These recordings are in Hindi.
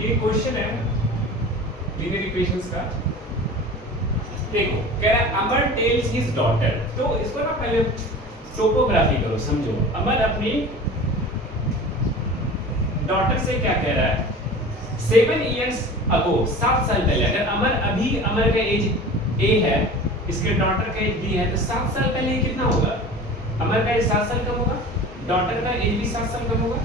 ये क्वेश्चन है लीनियर इक्वेशंस का। देखो कह रहा है अमर टेल्स हिज डॉटर, तो इसको ना पहले टोपोग्राफी करो, समझो। अमर अपनी डॉटर से क्या कह रहा है, 7 years ago, 7 साल पहले। अगर अमर का एज A है, इसके डॉटर का एज B है, तो 7 साल पहले ये कितना होगा? अमर का एज 7 साल कम होगा, डॉटर का एज भी 7 साल कम होगा।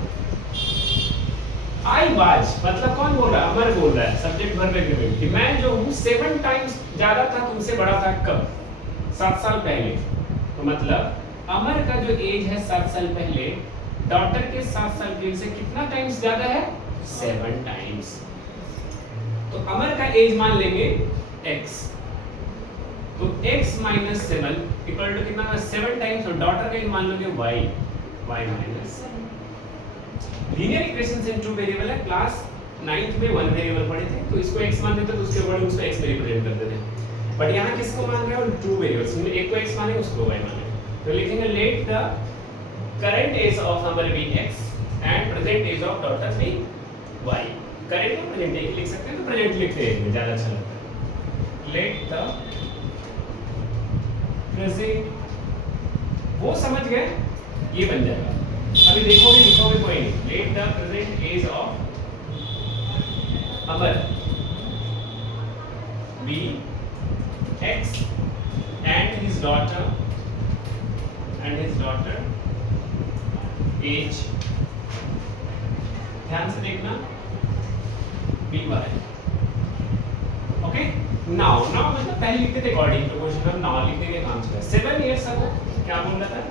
आई वाज मतलब कौन बोल रहा है? अमर बोल रहा है, सब्जेक्ट वर्ब एग्रीमेंट कि मैं जो हूँ 7 टाइम्स ज्यादा था, तुमसे बड़ा था। कब? 7 साल पहले। तो मतलब अमर का जो एज है 7 साल पहले, डॉटर के 7 साल के से कितना टाइम्स ज्यादा है? 7 टाइम्स। तो अमर का एज मान लेंगे x, तो x माइनस 7 इक्वल टू कितना? 7 टाइम्स। और डॉटर का एज मान लोगे y माइनस 7। लीनियर इक्वेशंस इन 2 वेरिएबल है। क्लास 9th में 1 वेरिएबल पढ़े थे, तो इसको x मान देते तो उसके अकॉर्डिंग उसको x में रिप्रेजेंट करते थे। बट यहाँ किसको मान रहे हो? 2 वेरिएबल्स में, एक को x माने उसको y माने। तो लिखेंगे let the current age of Amar be x and present age of daughter be y। Current और प्रेजेंट एक लिख सकते हैं, तो प्रेजेंट लिखते हैं, ज्यादा अच्छा लगता है। लेट द प्रेजेंट, वो समझ गए, ये बन जाएगा। अभी देखोगे लिखोगे कोई नहीं। Let the present age of Amar be x and his daughter age, ध्यान से देखना, by। ओके, नाउ मतलब पहले लिखते थे अकॉर्डिंग टू क्वेश्चन, हम नाउ लिख देंगे आंसर। 7 years ago क्या बोल रहा था?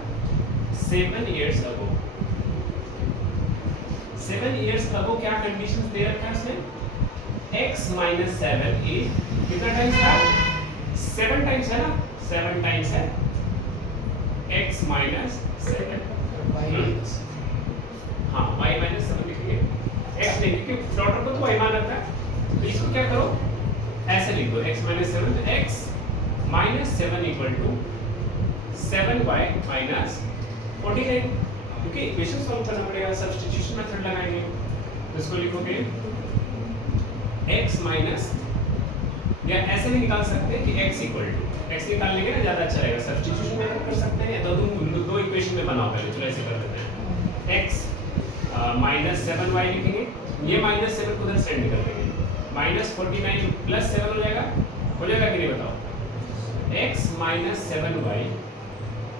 7 years ago, 7 years ago क्या कंडीशंस दे रखा है इसमें? x माइनस 7 इज कितना टाइम्स था? 7 टाइम्स है ना, 7 टाइम्स है x माइनस 7। हाँ, y माइनस 7 लिखेंगे, x नहीं, क्योंकि डॉटर को तो y मान रखा है। तो इसको क्या करो, ऐसे लिख दो x माइनस 7, तो x minus 7 equal to 7y minus 49, क्योंकि इक्वेशन सॉल्व करना पड़ेगा, सब्स्टिट्यूशन मेथड लगाएंगे। तो इसको लिखोगे x माइनस, या ऐसे भी निकाल सकते हैं कि x इक्वल टू, x निकाल लेंगे ना ज़्यादा अच्छा रहेगा। सब्स्टिट्यूशन मेथड कर सकते हैं, या दो इक्वेशन में बनाओ पहले, चलो ऐसे कर देते हैं। x माइनस 7y लिखेंगे, ये माइनस 7 को उधर सेंड कर देंगे, माइनस 49 प्लस 7 हो जाएगा कि नहीं बताओ? x माइनस 7y,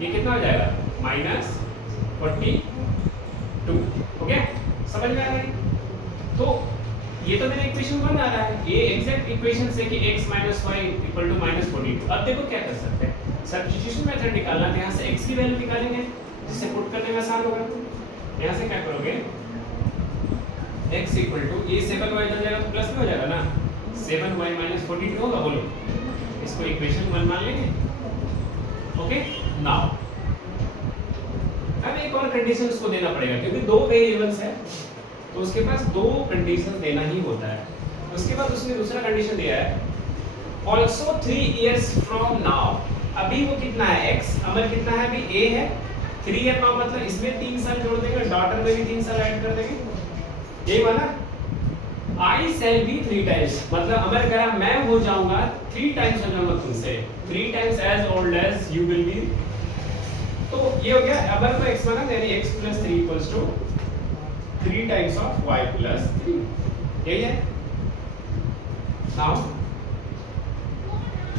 ये कितना हो जाएगा? माइनस 42। हो गया? समझ में आ रहा है? तो ये तो मेरा इक्वेशन 1 आ रहा है, ये एग्जैक्ट इक्वेशन से कि x minus y equal to minus 42। अब देखो क्या कर सकते हैं, सब्स्टिट्यूशन मेथड निकालना है, यहाँ से x की वैल्यू निकालेंगे, जिससे पुट करने में आसान होगा। यहाँ से क्या करोगे, x इक्वल टू, ये 7y इधर जाएगा तो प्लस में हो जाएगा ना, 7y माइनस 42 होगा। बोलो, इसको इक्वेशन 1 मान लेंगे। ओके, नाउ अब एक और कंडीशन उसको देना पड़ेगा, क्योंकि 2 वेरिएबल्स है, तो उसके पास 2 कंडीशन देना ही होता है। उसके बाद उसने दूसरा कंडीशन दिया है, ऑल्सो 3 years फ्रॉम नाउ। अभी वो कितना है? x, अमर कितना है? अभी a है, 3 year नाउ मतलब इसमें 3 साल जोड़ देंगे, डॉटर में भी 3 साल ऐड कर देंगे, यही वाला। I shall be 3 times, मतलब अमर कह रहा मैं हो जाऊंगा 3 टाइम्स हो जाऊंगा तुमसे, 3 times as old as you will be. तो ये हो गया, अमर को x माना, यानी x plus 3 equals to 3 times of y plus 3, यही है। Now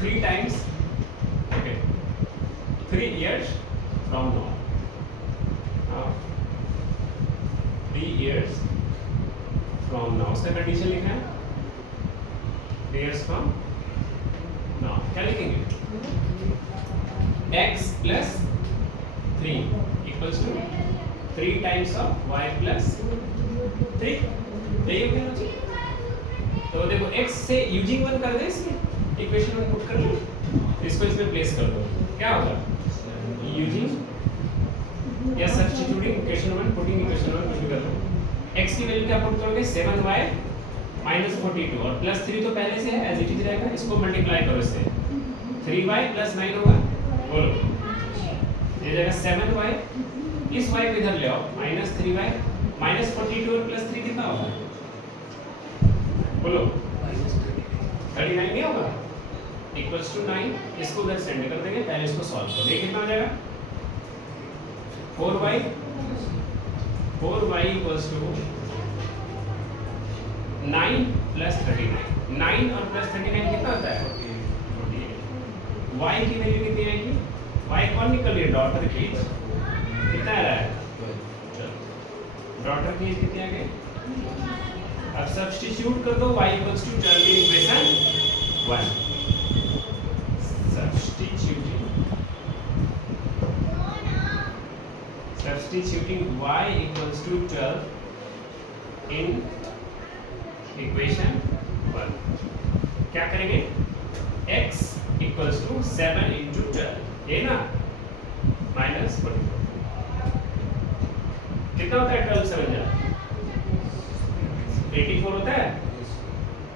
3 times, okay, 3 years from now, 3 years from now, उसका कंडीशन लिखना है 3 years फ्रॉम नाउ। क्या लिखेंगे? x plus 3 equals to 3 times of y plus 3, यही हो गया जी। तो देखो x से यूजिंग 1 कर दे, इसमें इक्वेशन 1 पुट कर लो, इसको इसमें प्लेस कर दो, क्या होगा? यूजिंग या सब्स्टिट्यूटिंग इक्वेशन 1, पुटिंग इक्वेशन 1 कुछ भी कर लो। x की वैल्यू क्या पुट करोगे? 7y माइनस 42, और प्लस 3 तो पहले से है, एज इट इज रहेगा, इसको मल्टीप्लाई करो इससे, 3y प्लस 9 होगा। बोलो, ये जाएगा 7y, इस y को इधर ले आओ, माइनस 3y माइनस 42 और प्लस 3 कितना होगा? 39 नहीं होगा इक्वल्स टू 9, इसको उधर सेंड कर देंगे, पहले इसको सॉल्व कर देंगे, कितना हो जाएगा 4y इक्वल्स टू 9 प्लस 39, 9 और प्लस 39 कितना होता है 48, y की वैल्यू कितनी आएगी, y कौन निकल रही है डॉटर की एज, कितना आ रहा है डॉटर की एज कितनी आ गई, अब सब्स्टिट्यूट कर दो y equals to 12 equation 1, substituting y equals to 12 in equation 1, क्या करेंगे x equals to 7 into 12, ये ना माइनस 44, कितना होता है 12 7 जा 84 होता है,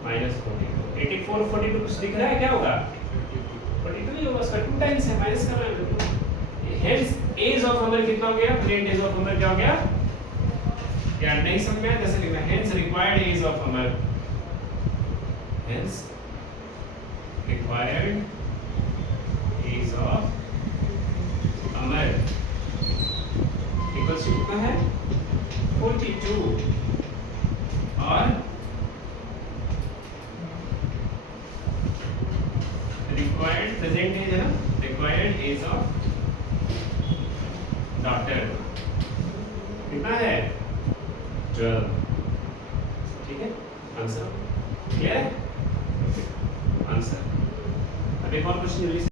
माइनस 42, 84 42 कुछ दिख रहा है, क्या होगा 42 ही होगा, उसका 2 टाइम्स है, माइनस करना है, हेंस एज ऑफ हमर कितना हो गया, प्रेजेंट एज ऑफ हमर क्या हो गया, या नहीं समझ में आया जैसे लिखना, हेंस रिक्वायर्ड एज ऑफ हमर, हेंस रिक्वायर्ड एज ऑफ हमर इक्वल्स टू कितना है 42, और रिक्वायर्ड प्रेजेंट एज है ना, रिक्वायर्ड एज ऑफ डॉटर कितना है 12, ठीक है, आंसर क्लियर है, आंसर। अब एक और क्वेश्चन जल्दी से